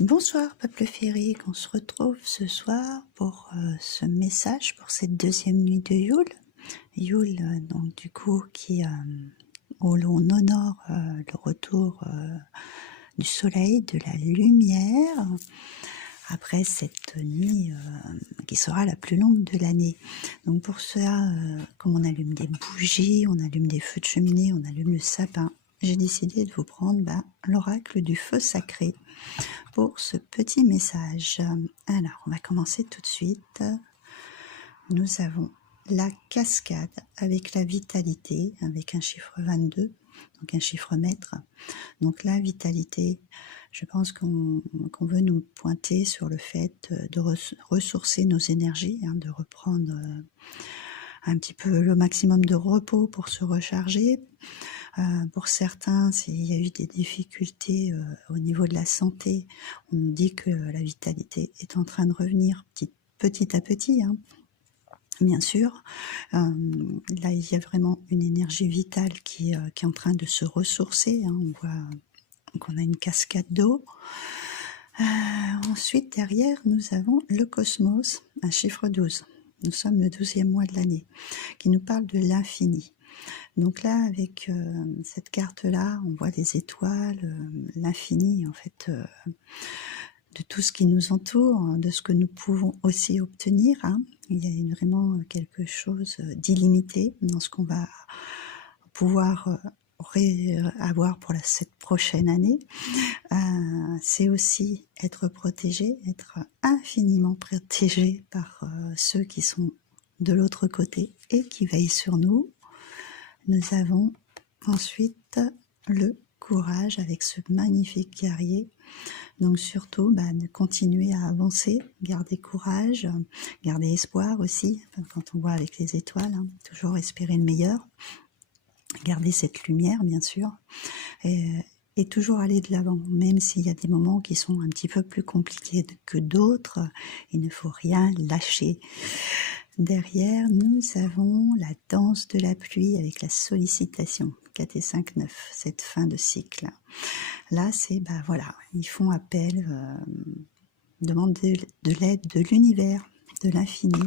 Bonsoir peuple féerique, on se retrouve ce soir pour ce message pour cette deuxième nuit de Yule. Yule, donc du coup, où l'on honore le retour du soleil, de la lumière, après cette nuit qui sera la plus longue de l'année. Donc pour cela, comme on allume des bougies, on allume des feux de cheminée, on allume le sapin, j'ai décidé de vous prendre l'oracle du feu sacré pour ce petit message. Alors, on va commencer tout de suite. Nous avons la cascade avec la vitalité, avec un chiffre 22, donc un chiffre maître. Donc la vitalité, je pense qu'on veut nous pointer sur le fait de ressourcer nos énergies, de reprendre un petit peu le maximum de repos pour se recharger. Pour certains, s'il y a eu des difficultés au niveau de la santé, on nous dit que la vitalité est en train de revenir petit à petit, bien sûr. Là, il y a vraiment une énergie vitale qui est en train de se ressourcer. On voit qu'on a une cascade d'eau. Ensuite, derrière, nous avons le cosmos, un chiffre 12. Nous sommes le 12e mois de l'année, qui nous parle de l'infini. Donc là, avec cette carte-là, on voit les étoiles, l'infini, en fait, de tout ce qui nous entoure, de ce que nous pouvons aussi obtenir. Il y a vraiment quelque chose d'illimité dans ce qu'on va pouvoir avoir pour cette prochaine année. C'est aussi être protégé, être infiniment protégé par ceux qui sont de l'autre côté et qui veillent sur nous. Nous avons ensuite le courage avec ce magnifique guerrier. Donc surtout, de continuer à avancer, garder courage, garder espoir aussi, quand on voit avec les étoiles, toujours espérer le meilleur, garder cette lumière bien sûr, et toujours aller de l'avant, même s'il y a des moments qui sont un petit peu plus compliqués que d'autres, il ne faut rien lâcher. Derrière, nous avons la danse de la pluie avec la sollicitation, 4 et 5, 9, cette fin de cycle. Là, c'est, voilà, ils font appel, demandent de l'aide de l'univers, de l'infini,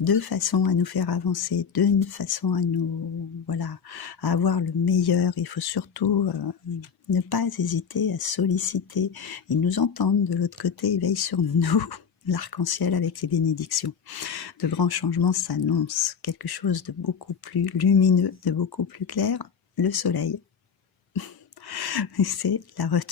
de façon à nous faire avancer, d'une façon à nous, à avoir le meilleur. Il faut surtout ne pas hésiter à solliciter. Ils nous entendent de l'autre côté, ils veillent sur nous. L'arc-en-ciel avec les bénédictions. De grands changements s'annoncent, quelque chose de beaucoup plus lumineux, de beaucoup plus clair, le soleil. C'est la